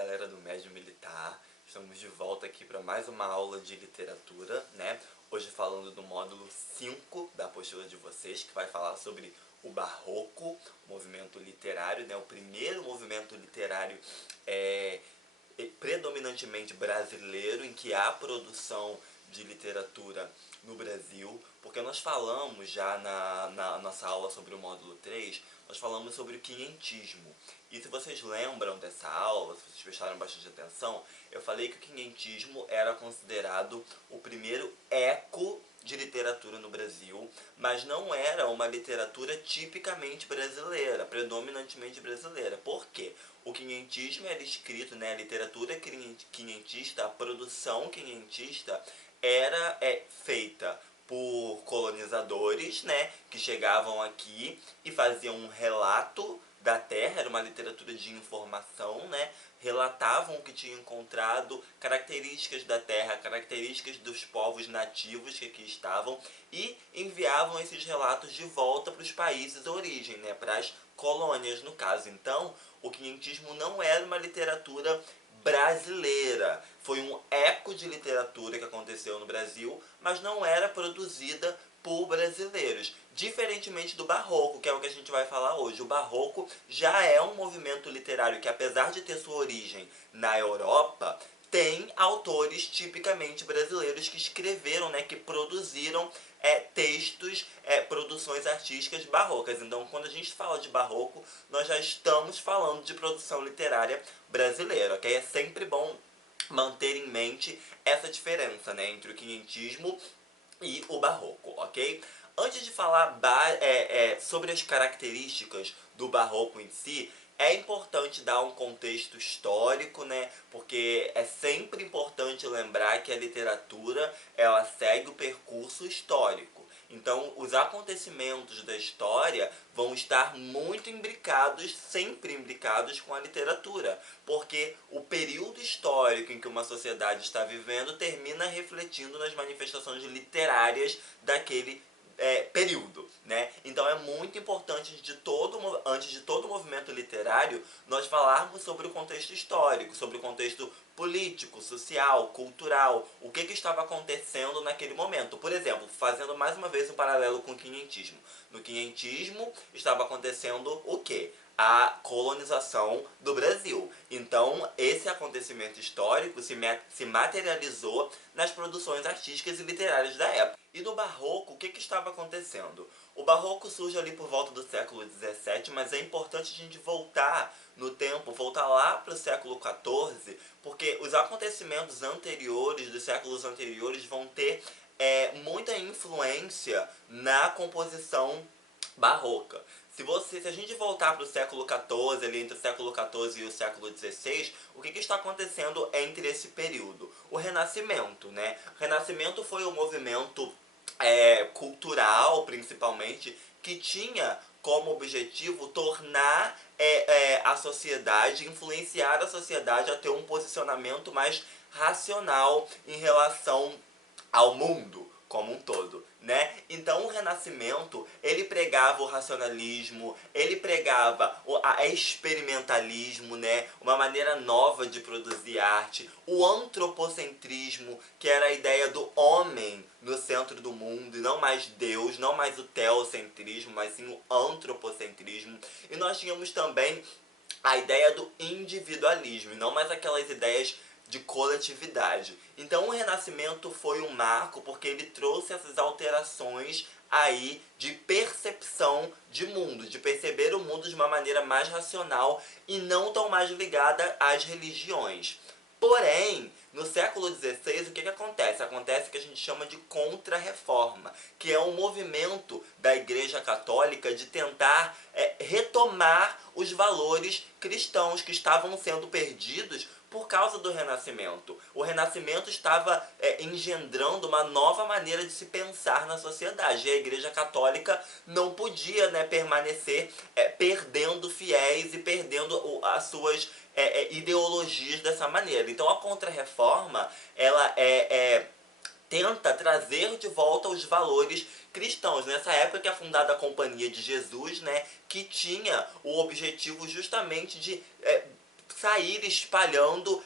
galera do Médio Militar. Estamos de volta aqui para mais uma aula de literatura, né? Hoje falando do módulo 5 da apostila de vocês, que vai falar sobre o Barroco, movimento literário, né? O primeiro movimento literário predominantemente brasileiro, em que há produção de literatura no Brasil, porque nós falamos já na nossa aula sobre o módulo 3, nós falamos sobre o quinhentismo. E se vocês lembram dessa aula, se vocês prestaram bastante atenção, eu falei que o quinhentismo era considerado o primeiro eco de literatura no Brasil, mas não era uma literatura tipicamente brasileira, predominantemente brasileira. Por quê? O quinhentismo era escrito, né, a literatura quinhentista, a produção quinhentista era feita por colonizadores, né, que chegavam aqui e faziam um relato da terra, era uma literatura de informação, né, relatavam o que tinham encontrado, características da terra, características dos povos nativos que aqui estavam, e enviavam esses relatos de volta para os países de origem, né, para as colônias no caso. Então, o quinhentismo não era uma literatura brasileira, foi um eco de literatura que aconteceu no Brasil, mas não era produzida por brasileiros. Diferentemente do Barroco, que é o que a gente vai falar hoje. O Barroco já é um movimento literário que, apesar de ter sua origem na Europa, tem autores tipicamente brasileiros que escreveram, né, que produziram textos, produções artísticas barrocas. Então, quando a gente fala de barroco, nós já estamos falando de produção literária brasileira, ok? É sempre bom manter em mente essa diferença, né, entre o quinhentismo e o barroco, ok? Antes de falar sobre as características do barroco em si, é importante dar um contexto histórico, né? Porque é sempre importante lembrar que a literatura, ela segue o percurso histórico. Então, os acontecimentos da história vão estar muito imbricados, sempre imbricados com a literatura, porque o período histórico em que uma sociedade está vivendo termina refletindo nas manifestações literárias daquele período, né? Então é muito importante antes de todo movimento literário nós falarmos sobre o contexto histórico, sobre o contexto político, social, cultural, o que estava acontecendo naquele momento. Por exemplo, fazendo mais uma vez um paralelo com o quinhentismo. No quinhentismo estava acontecendo o quê? A colonização do Brasil. Então, esse acontecimento histórico se materializou nas produções artísticas e literárias da época. E no Barroco, o que estava acontecendo? O Barroco surge ali por volta do século XVII, mas é importante a gente voltar no tempo, voltar lá para o século XIV, porque os acontecimentos anteriores, dos séculos anteriores, vão ter muita influência na composição barroca. Se a gente voltar para o século XIV, ali entre o século XIV e o século XVI, o que está acontecendo entre esse período? O Renascimento, né? O Renascimento foi um movimento cultural, principalmente, que tinha como objetivo tornar a sociedade, influenciar a sociedade a ter um posicionamento mais racional em relação ao mundo como um todo, né? Então o Renascimento, ele pregava o racionalismo, ele pregava o experimentalismo, né? Uma maneira nova de produzir arte, o antropocentrismo, que era a ideia do homem no centro do mundo, e não mais Deus, não mais o teocentrismo, mas sim o antropocentrismo. E nós tínhamos também a ideia do individualismo, e não mais aquelas ideias de coletividade. Então o Renascimento foi um marco porque ele trouxe essas alterações aí de percepção de mundo, de perceber o mundo de uma maneira mais racional e não tão mais ligada às religiões. Porém, no século XVI, o que acontece? Acontece o que a gente chama de Contra-Reforma, que é um movimento da Igreja Católica de tentar retomar os valores cristãos que estavam sendo perdidos por causa do Renascimento. O Renascimento estava engendrando uma nova maneira de se pensar na sociedade. E a Igreja Católica não podia, né, permanecer perdendo fiéis e perdendo as suas ideologias dessa maneira. Então a Contra-Reforma, ela tenta trazer de volta os valores cristãos. Nessa época que é fundada a Companhia de Jesus, né, que tinha o objetivo justamente de sair espalhando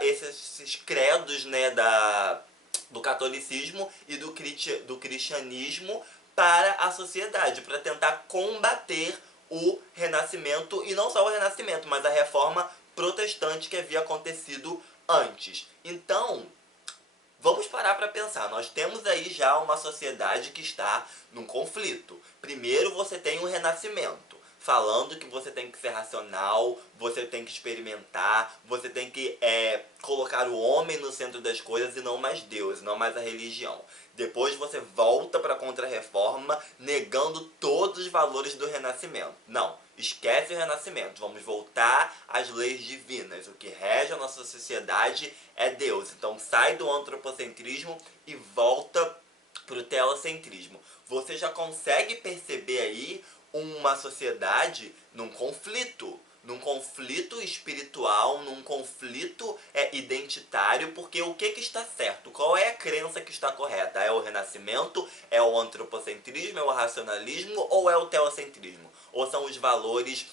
esses credos, né, do catolicismo e do cristianismo para a sociedade, para tentar combater o Renascimento, e não só o Renascimento, mas a reforma protestante que havia acontecido antes. Então, vamos parar para pensar. Nós temos aí já uma sociedade que está num conflito. Primeiro você tem o Renascimento, falando que você tem que ser racional, você tem que experimentar, você tem que colocar o homem no centro das coisas e não mais Deus, não mais a religião. Depois você volta para a Contra-Reforma, negando todos os valores do Renascimento. Não, esquece o Renascimento, vamos voltar às leis divinas. O que rege a nossa sociedade é Deus. Então sai do antropocentrismo e volta para o teocentrismo. Você já consegue perceber aí uma sociedade num conflito espiritual, num conflito identitário, porque o que está certo? Qual é a crença que está correta? É o Renascimento? É o antropocentrismo? É o racionalismo? Ou é o teocentrismo? Ou são os valores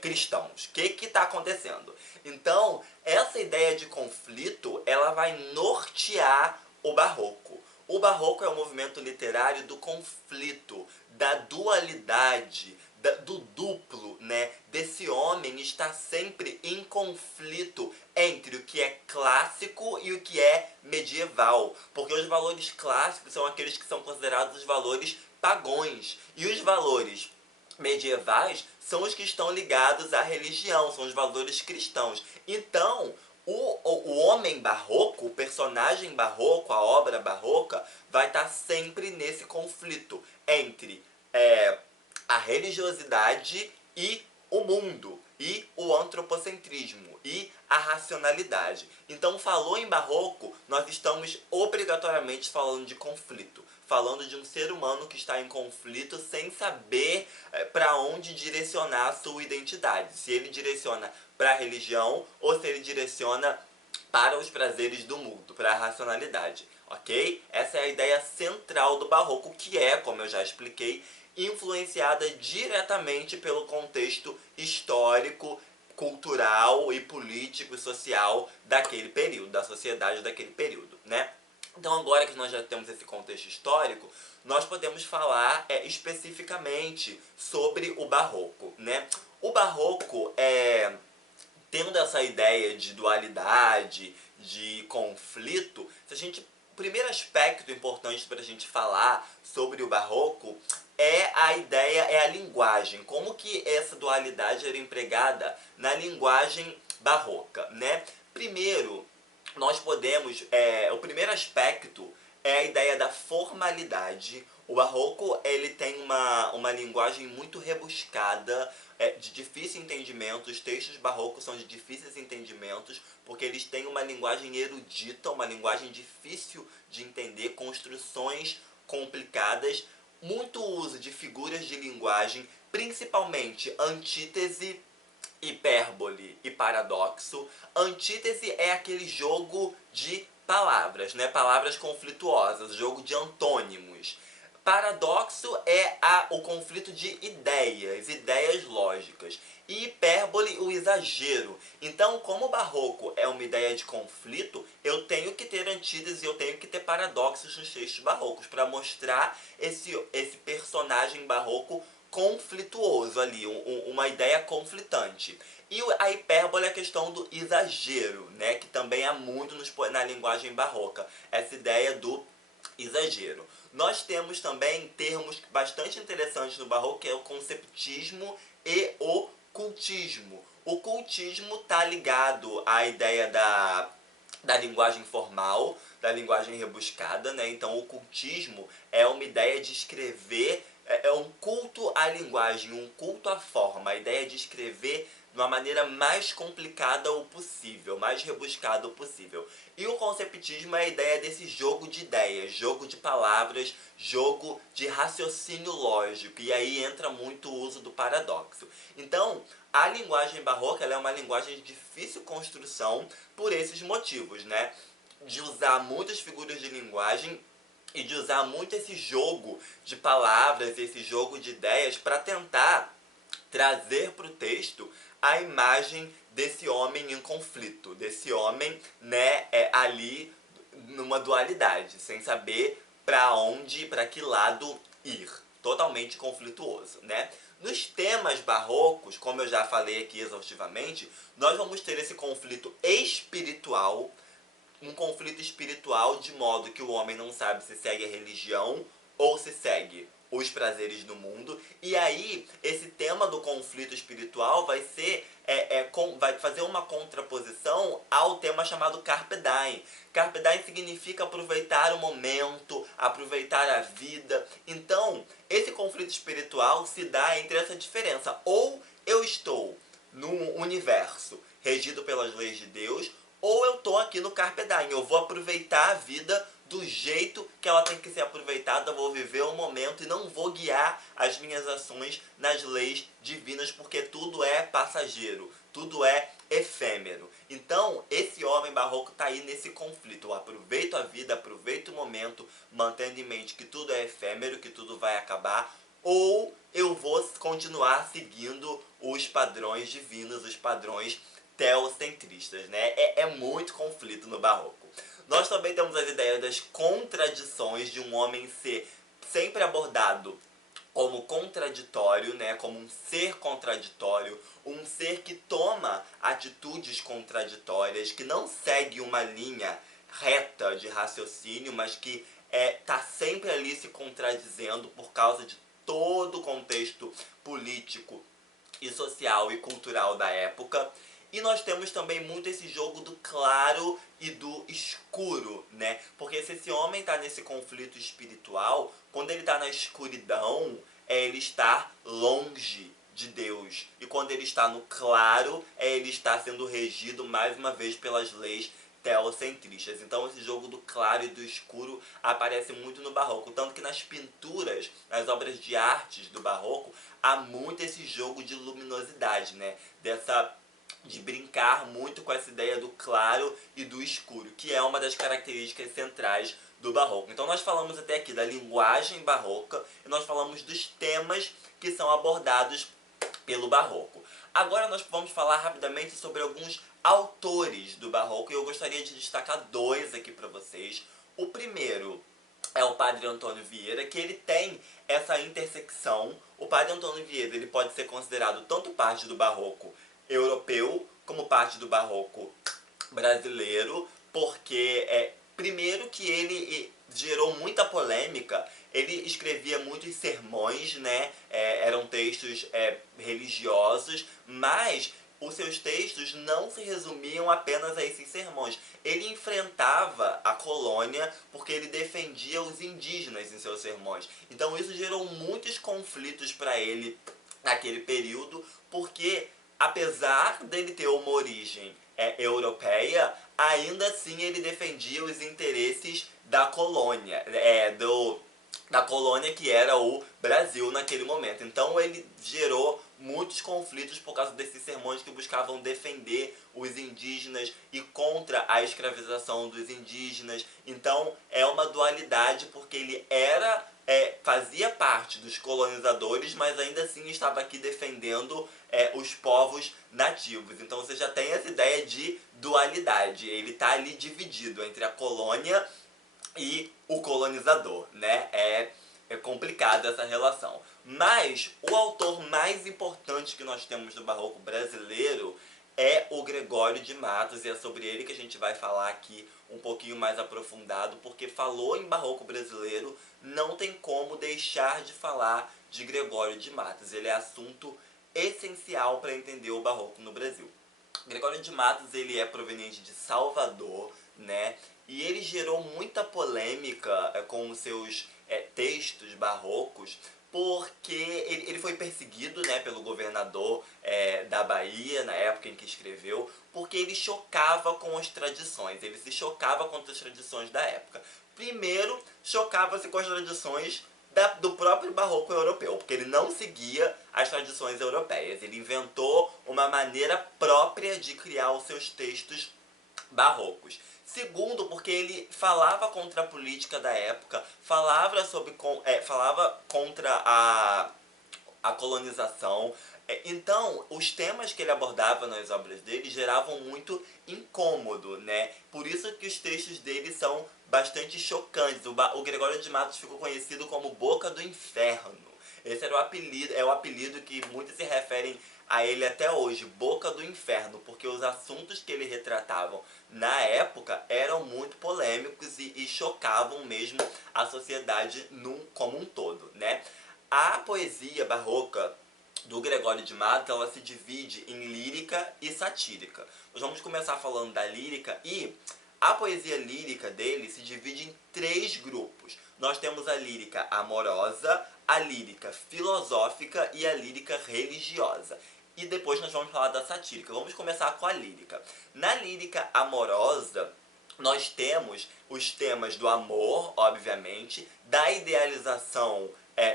cristãos? O que está acontecendo? Então, essa ideia de conflito, ela vai nortear o Barroco. O Barroco é o movimento literário do conflito, da dualidade, do duplo, né? Desse homem está sempre em conflito entre o que é clássico e o que é medieval. Porque os valores clássicos são aqueles que são considerados os valores pagões. E os valores medievais são os que estão ligados à religião, são os valores cristãos. Então, o homem barroco, o personagem barroco, a obra barroca, vai estar sempre nesse conflito entre a religiosidade e o mundo, e o antropocentrismo, e a racionalidade. Então, falou em barroco, nós estamos obrigatoriamente falando de conflito. Falando de um ser humano que está em conflito sem saber para onde direcionar a sua identidade. Se ele direciona para a religião ou se ele direciona para os prazeres do mundo, para a racionalidade, ok? Essa é a ideia central do barroco, que é, como eu já expliquei, influenciada diretamente pelo contexto histórico, cultural e político e social daquele período, da sociedade daquele período, né? Então, agora que nós já temos esse contexto histórico, nós podemos falar especificamente sobre o Barroco, né? O Barroco, tendo essa ideia de dualidade, de conflito, se a gente, o primeiro aspecto importante para a gente falar sobre o Barroco é a ideia, é a linguagem. Como que essa dualidade era empregada na linguagem barroca, né? Primeiro, nós podemos, o primeiro aspecto é a ideia da formalidade. O barroco, ele tem uma linguagem muito rebuscada, de difícil entendimento. Os textos barrocos são de difíceis entendimentos, porque eles têm uma linguagem erudita, uma linguagem difícil de entender, construções complicadas, muito uso de figuras de linguagem, principalmente antítese, hipérbole e paradoxo. Antítese é aquele jogo de palavras, né? Palavras conflituosas, jogo de antônimos. Paradoxo é o conflito de ideias lógicas. E hipérbole, o exagero. Então, como o barroco é uma ideia de conflito, eu tenho que ter antítese, eu tenho que ter paradoxos nos textos barrocos para mostrar esse personagem barroco conflituoso ali, uma ideia conflitante. E a hipérbole é a questão do exagero, né, que também há muito na linguagem barroca, essa ideia do exagero. Nós temos também termos bastante interessantes no barroco, que é o conceptismo e o cultismo. O cultismo está ligado à ideia da linguagem formal, da linguagem rebuscada, né? Então o cultismo é uma ideia de escrever, é um culto à linguagem, um culto à forma, a ideia de escrever de uma maneira mais complicada o possível, mais rebuscada o possível. E o conceptismo é a ideia desse jogo de ideias, jogo de palavras, jogo de raciocínio lógico, e aí entra muito o uso do paradoxo. Então, a linguagem barroca ela é uma linguagem de difícil construção por esses motivos, né? De usar muitas figuras de linguagem e de usar muito esse jogo de palavras, esse jogo de ideias para tentar trazer para o texto a imagem desse homem em conflito, desse homem, né, ali numa dualidade, sem saber para onde, para que lado ir, totalmente conflituoso, né? Nos temas barrocos, como eu já falei aqui exaustivamente, nós vamos ter esse conflito espiritual, um conflito espiritual de modo que o homem não sabe se segue a religião ou se segue os prazeres do mundo. E aí, esse tema do conflito espiritual vai ser vai fazer uma contraposição ao tema chamado Carpe Diem. Carpe Diem significa aproveitar o momento, aproveitar a vida. Então, esse conflito espiritual se dá entre essa diferença. Ou eu estou num universo regido pelas leis de Deus, ou eu tô aqui no Carpe Diem, eu vou aproveitar a vida do jeito que ela tem que ser aproveitada, eu vou viver o momento e não vou guiar as minhas ações nas leis divinas, porque tudo é passageiro, tudo é efêmero. Então, esse homem barroco está aí nesse conflito. Eu aproveito a vida, aproveito o momento, mantendo em mente que tudo é efêmero, que tudo vai acabar, ou eu vou continuar seguindo os padrões divinos, os padrões teocentristas, né? É muito conflito no barroco. Nós também temos as ideias das contradições, de um homem ser sempre abordado como contraditório, né? Como um ser contraditório, um ser que toma atitudes contraditórias, que não segue uma linha reta de raciocínio, mas que tá sempre ali se contradizendo por causa de todo o contexto político e social e cultural da época. E nós temos também muito esse jogo do claro e do escuro, né? Porque se esse homem está nesse conflito espiritual, quando ele está na escuridão, ele está longe de Deus. E quando ele está no claro, ele está sendo regido mais uma vez pelas leis teocentristas. Então esse jogo do claro e do escuro aparece muito no barroco, tanto que nas pinturas, nas obras de artes do barroco, há muito esse jogo de luminosidade, né? De brincar muito com essa ideia do claro e do escuro, que é uma das características centrais do barroco. Então nós falamos até aqui da linguagem barroca e nós falamos dos temas que são abordados pelo barroco. Agora nós vamos falar rapidamente sobre alguns autores do barroco e eu gostaria de destacar dois aqui para vocês. O primeiro é o Padre Antônio Vieira, que ele tem essa intersecção. O Padre Antônio Vieira ele pode ser considerado tanto parte do barroco europeu como parte do barroco brasileiro, porque primeiro que ele gerou muita polêmica. Ele escrevia muitos sermões, né? Eram textos religiosos, mas os seus textos não se resumiam apenas a esses sermões. Ele enfrentava a colônia porque ele defendia os indígenas em seus sermões. Então isso gerou muitos conflitos para ele naquele período, porque apesar dele ter uma origem europeia, ainda assim ele defendia os interesses da colônia, da colônia que era o Brasil naquele momento. Então ele gerou muitos conflitos por causa desses sermões que buscavam defender os indígenas e contra a escravização dos indígenas. Então é uma dualidade, porque ele fazia parte dos colonizadores, mas ainda assim estava aqui defendendo os povos nativos. Então você já tem essa ideia de dualidade. Ele está ali dividido entre a colônia e o colonizador, né? É complicada essa relação. Mas o autor mais importante que nós temos do barroco brasileiro é o Gregório de Matos, e é sobre ele que a gente vai falar aqui um pouquinho mais aprofundado, porque falou em barroco brasileiro, não tem como deixar de falar de Gregório de Matos. Ele é assunto essencial para entender o barroco no Brasil. Gregório de Matos ele é proveniente de Salvador, né? E ele gerou muita polêmica com os seus textos barrocos, porque ele foi perseguido, né, pelo governador da Bahia, na época em que escreveu, porque ele chocava com as tradições, ele se chocava com as tradições da época. Primeiro, chocava-se com as tradições do próprio barroco europeu, porque ele não seguia as tradições europeias. Ele inventou uma maneira própria de criar os seus textos barrocos. Segundo, porque ele falava contra a política da época, falava contra a colonização, Então, os temas que ele abordava nas obras dele geravam muito incômodo, né? Por isso que os textos dele são bastante chocantes. O Gregório de Matos ficou conhecido como Boca do Inferno. Esse era o apelido, é o apelido que muitos se referem a ele até hoje, Boca do Inferno, porque os assuntos que ele retratava na época eram muito polêmicos e chocavam mesmo a sociedade como um todo, né? A poesia barroca do Gregório de Matos, ela se divide em lírica e satírica. Nós vamos começar falando da lírica e a poesia lírica dele se divide em 3 grupos. Nós temos a lírica amorosa, a lírica filosófica e a lírica religiosa. E depois nós vamos falar da satírica. Vamos começar com a lírica. Na lírica amorosa, nós temos os temas do amor, obviamente, da idealização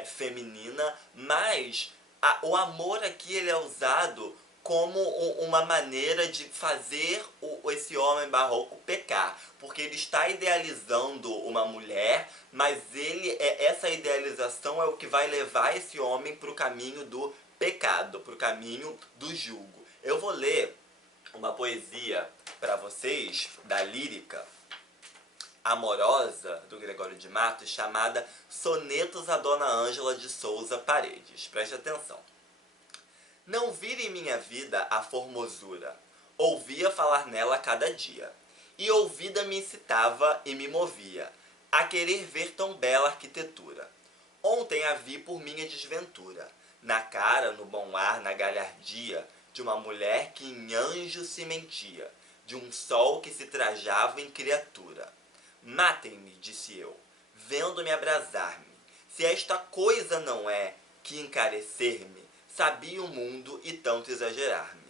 feminina, mas o amor aqui ele é usado como uma maneira de fazer esse homem barroco pecar, porque ele está idealizando uma mulher, mas essa idealização é o que vai levar esse homem para o caminho do pecado, para o caminho do julgo. Eu vou ler uma poesia para vocês da lírica amorosa do Gregório de Matos, chamada Sonetos a Dona Ângela de Souza Paredes. Preste atenção. Não vira em minha vida a formosura, ouvia falar nela cada dia, e ouvida me incitava e me movia a querer ver tão bela arquitetura. Ontem a vi por minha desventura, na cara, no bom ar, na galhardia, de uma mulher que em anjo se mentia, de um sol que se trajava em criatura. Matem-me, disse eu, vendo-me abrasar-me, se esta coisa não é que encarecer-me, sabia o mundo e tanto exagerar-me.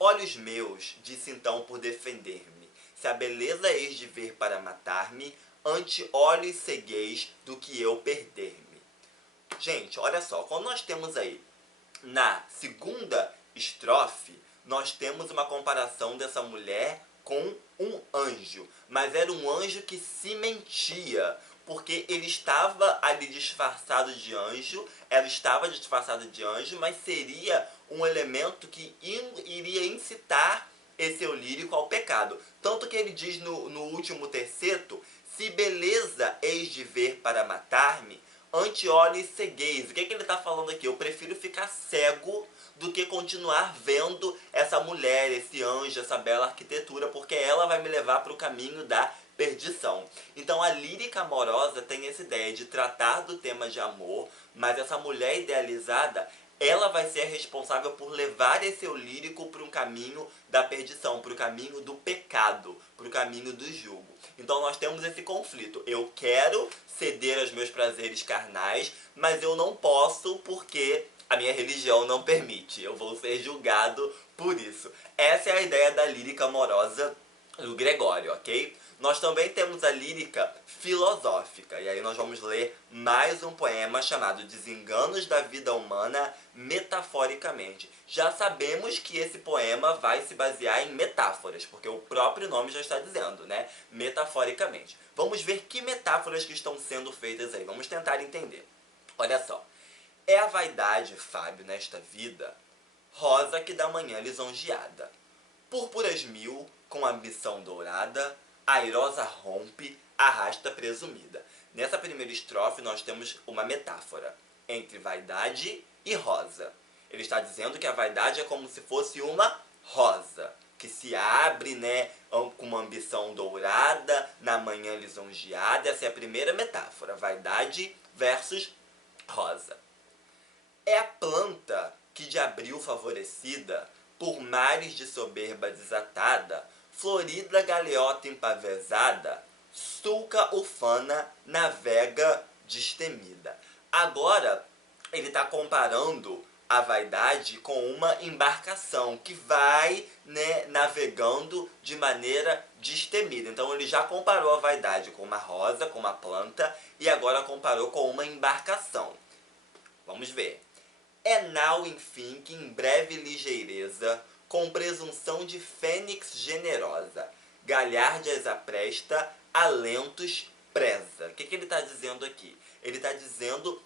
Olhos meus, disse então por defender-me, se a beleza eis de ver para matar-me, ante olhos cegueis do que eu perder-me. Gente, olha só, quando nós temos aí, na segunda estrofe, nós temos uma comparação dessa mulher com um anjo, mas era um anjo que se mentia, porque ele estava ali disfarçado de anjo, ela estava disfarçada de anjo, mas seria um elemento que iria incitar esse eu lírico ao pecado. Tanto que ele diz no último terceto, se beleza eis de ver para matar-me, ante olhos cegueis. O que ele está falando aqui? Eu prefiro ficar cego do que continuar vendo essa mulher, esse anjo, essa bela arquitetura, porque ela vai me levar para o caminho da perdição. Então a lírica amorosa tem essa ideia de tratar do tema de amor, mas essa mulher idealizada, ela vai ser responsável por levar esse eu lírico para um caminho da perdição, para o caminho do pecado, para o caminho do julgo. Então nós temos esse conflito. Eu quero ceder aos meus prazeres carnais, mas eu não posso porque a minha religião não permite. Eu vou ser julgado por isso. Essa é a ideia da lírica amorosa do Gregório, ok? Nós também temos a lírica filosófica, e aí nós vamos ler mais um poema chamado Desenganos da Vida Humana Metaforicamente. Já sabemos que esse poema vai se basear em metáforas, porque o próprio nome já está dizendo, né? Metaforicamente. Vamos ver que metáforas que estão sendo feitas aí, vamos tentar entender. Olha só, é a vaidade, Fábio, nesta vida, rosa que da manhã lisonjeada, púrpuras mil com ambição dourada, airosa rompe, arrasta presumida. Nessa primeira estrofe nós temos uma metáfora entre vaidade e rosa. Ele está dizendo que a vaidade é como se fosse uma rosa, que se abre, né, com uma ambição dourada, na manhã lisonjeada. Essa é a primeira metáfora, vaidade versus rosa. É a planta que de abril favorecida, por mares de soberba desatada, florida galeota empavesada, sulca ufana, navega destemida. Agora, ele está comparando a vaidade com uma embarcação que vai, né, navegando de maneira destemida. Então ele já comparou a vaidade com uma rosa, com uma planta, e agora comparou com uma embarcação. Vamos ver. É nau, enfim, que em breve ligeireza, com presunção de fênix generosa, galhardias apresta, alentos preza. O que ele está dizendo aqui? Ele está dizendo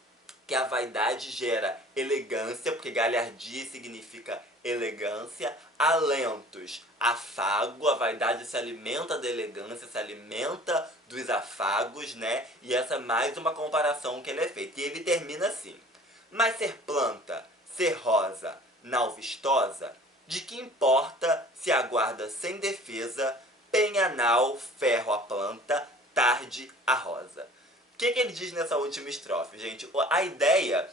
que a vaidade gera elegância, porque galhardia significa elegância, alentos, afago, a vaidade se alimenta da elegância, se alimenta dos afagos, né? E essa é mais uma comparação que ele é feita. E ele termina assim: mas ser planta, ser rosa, nau vistosa, de que importa se aguarda sem defesa, penha nau, ferro a planta, tarde a rosa. O que ele diz nessa última estrofe, gente? A ideia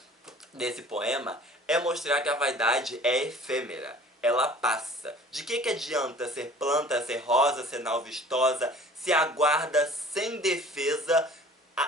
desse poema é mostrar que a vaidade é efêmera, ela passa. De que adianta ser planta, ser rosa, ser nau vistosa, se aguarda sem defesa?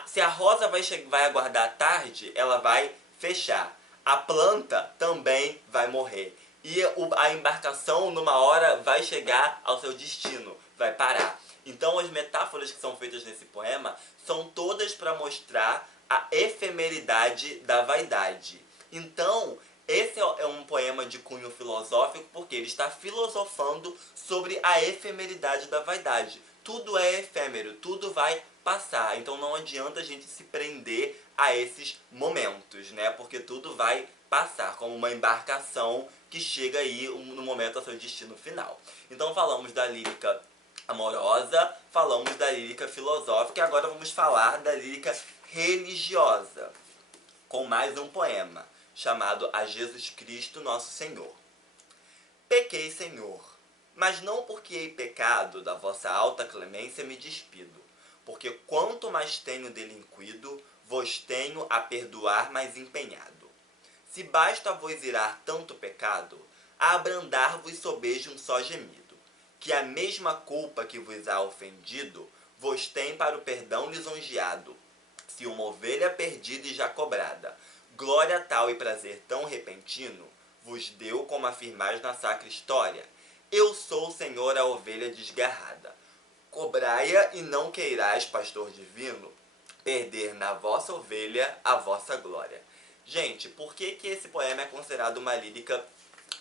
Se a rosa vai aguardar a tarde, ela vai fechar. A planta também vai morrer. E a embarcação, numa hora, vai chegar ao seu destino, vai parar. Então as metáforas que são feitas nesse poema são todas para mostrar a efemeridade da vaidade. Então, esse é um poema de cunho filosófico porque ele está filosofando sobre a efemeridade da vaidade. Tudo é efêmero, tudo vai passar. Então não adianta a gente se prender a esses momentos, né? Porque tudo vai passar, como uma embarcação que chega aí no momento ao seu destino final. Então falamos da lírica amorosa, falamos da lírica filosófica e agora vamos falar da lírica religiosa, com mais um poema, chamado A Jesus Cristo Nosso Senhor. Pequei, Senhor, mas não porque hei pecado, da vossa alta clemência me despido, porque quanto mais tenho delinquido, vos tenho a perdoar mais empenhado. Se basta a vos irar tanto pecado, a abrandar-vos sobeja um só gemido, que a mesma culpa que vos há ofendido, vos tem para o perdão lisonjeado, se uma ovelha perdida e já cobrada, glória tal e prazer tão repentino, vos deu como afirmais na sacra história. Eu sou, Senhor, a ovelha desgarrada. Cobrai-a e não queirais, pastor divino, perder na vossa ovelha a vossa glória. Gente, por que esse poema é considerado uma lírica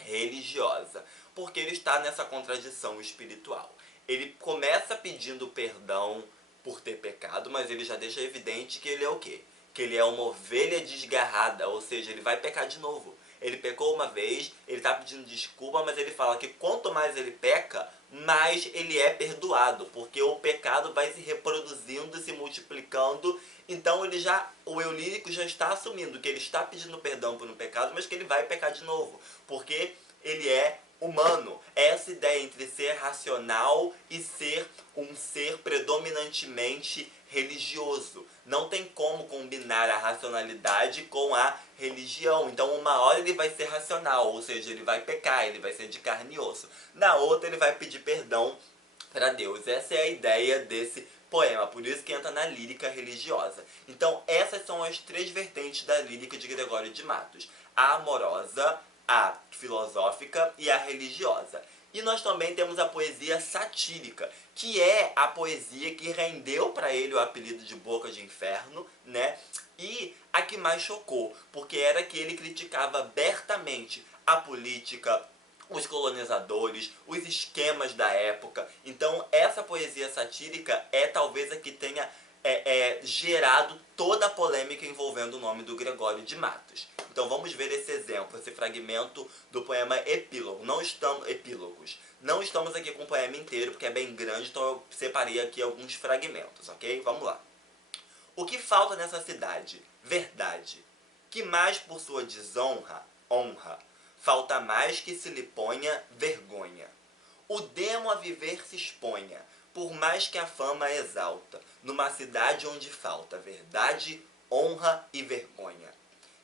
religiosa? Porque ele está nessa contradição espiritual. Ele começa pedindo perdão por ter pecado, mas ele já deixa evidente que ele é o quê? Que ele é uma ovelha desgarrada, ou seja, ele vai pecar de novo. Ele pecou uma vez, ele está pedindo desculpa, mas ele fala que quanto mais ele peca, mais ele é perdoado, porque o pecado vai se reproduzindo, se multiplicando. Então o eu lírico já está assumindo que ele está pedindo perdão por um pecado, mas que ele vai pecar de novo, porque ele é humano. Essa ideia entre ser racional e ser um ser predominantemente religioso. Não tem como combinar a racionalidade com a religião. Então uma hora ele vai ser racional, ou seja, ele vai pecar, ele vai ser de carne e osso. Na outra ele vai pedir perdão para Deus. Essa é a ideia desse poema, por isso que entra na lírica religiosa. Então essas são as três vertentes da lírica de Gregório de Matos: a amorosa, a filosófica e a religiosa. E nós também temos a poesia satírica, que é a poesia que rendeu para ele o apelido de Boca de Inferno, né? E a que mais chocou, porque era que ele criticava abertamente a política, os colonizadores, os esquemas da época. Então essa poesia satírica é talvez a que tenha gerado toda a polêmica envolvendo o nome do Gregório de Matos. Então vamos ver esse exemplo, esse fragmento do poema Epílogo. Epílogos. Não estamos aqui com o poema inteiro, porque é bem grande, então eu separei aqui alguns fragmentos, ok? Vamos lá. O que falta nessa cidade? Verdade. Que mais por sua desonra, honra. Falta mais que se lhe ponha vergonha. O demo a viver se exponha, por mais que a fama exalta, numa cidade onde falta verdade, honra e vergonha.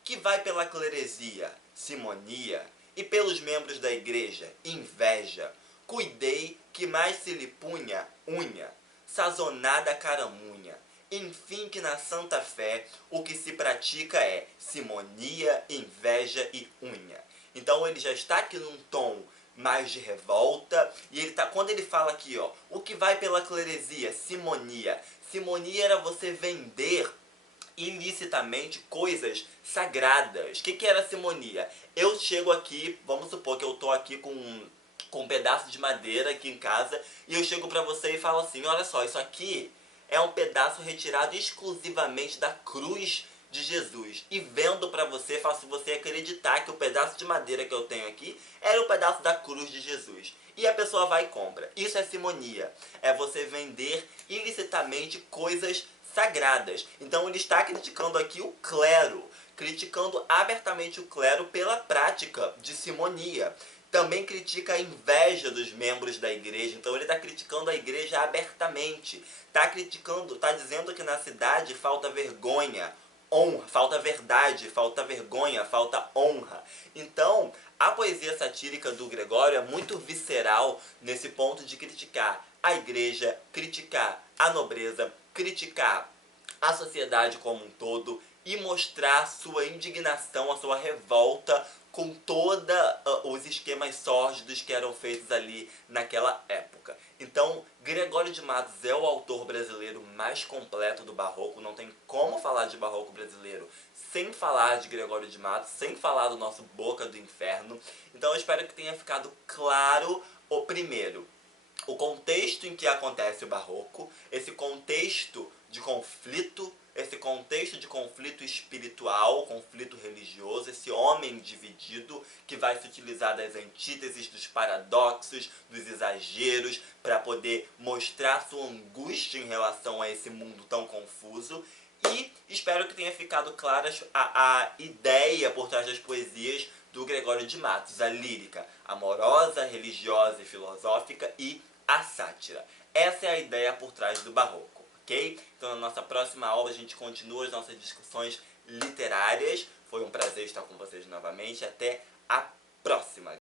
Que vai pela cleresia, simonia, e pelos membros da igreja, inveja. Cuidei que mais se lhe punha unha, sazonada caramunha. Enfim que na santa fé o que se pratica é simonia, inveja e unha. Então ele já está aqui num tom mais de revolta, e ele tá, quando ele fala aqui, ó, o que vai pela cleresia, simonia. Simonia era você vender ilicitamente coisas sagradas. O que era simonia? Eu chego aqui, vamos supor que eu tô aqui com um pedaço de madeira aqui em casa, e eu chego pra você e falo assim: olha só, isso aqui é um pedaço retirado exclusivamente da cruz de Jesus. E vendo para você, faço você acreditar que o pedaço de madeira que eu tenho aqui era o pedaço da cruz de Jesus. E a pessoa vai e compra. Isso é simonia. É você vender ilicitamente coisas sagradas. Então ele está criticando aqui o clero, criticando abertamente o clero pela prática de simonia. Também critica a inveja dos membros da igreja. Então ele está criticando a igreja abertamente. Está dizendo que na cidade falta vergonha, honra, falta verdade, falta vergonha, falta honra. Então, a poesia satírica do Gregório é muito visceral nesse ponto de criticar a igreja, criticar a nobreza, criticar a sociedade como um todo e mostrar sua indignação, a sua revolta com todos os esquemas sórdidos que eram feitos ali naquela época. Então, Gregório de Matos é o autor brasileiro mais completo do barroco. Não tem como falar de barroco brasileiro sem falar de Gregório de Matos, sem falar do nosso Boca do Inferno. Então eu espero que tenha ficado claro o primeiro, o contexto em que acontece o barroco, esse contexto de conflito, esse contexto de conflito espiritual, conflito religioso, esse homem dividido que vai se utilizar das antíteses, dos paradoxos, dos exageros, para poder mostrar sua angústia em relação a esse mundo tão confuso. E espero que tenha ficado clara a ideia por trás das poesias do Gregório de Matos, a lírica amorosa, religiosa e filosófica e a sátira. Essa é a ideia por trás do barroco, ok? Então na nossa próxima aula a gente continua as nossas discussões literárias. Foi um prazer estar com vocês novamente. Até a próxima!